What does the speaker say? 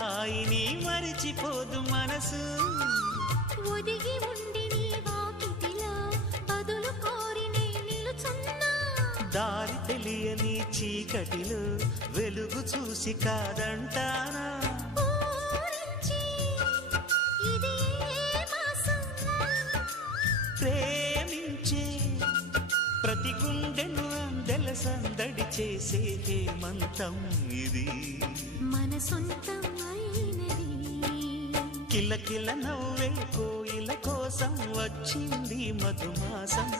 హాయిని మరిచిపోదు మనసు. ఒదిగి ఉండి నీ వాకిటిలో బదులు కోరి నే నిలుచున్నా. దారి తెలియని చీకటిలో వెలుగు చూసి కాదంటానా. ప్రేమించే ప్రతి గుండెను అందెల సందడి చేసే హేమంతం ఇది. మన సొంతం అయినది. కిలకిల నవ్వే కోయిల కోసం వచ్చింది మధుమాసం.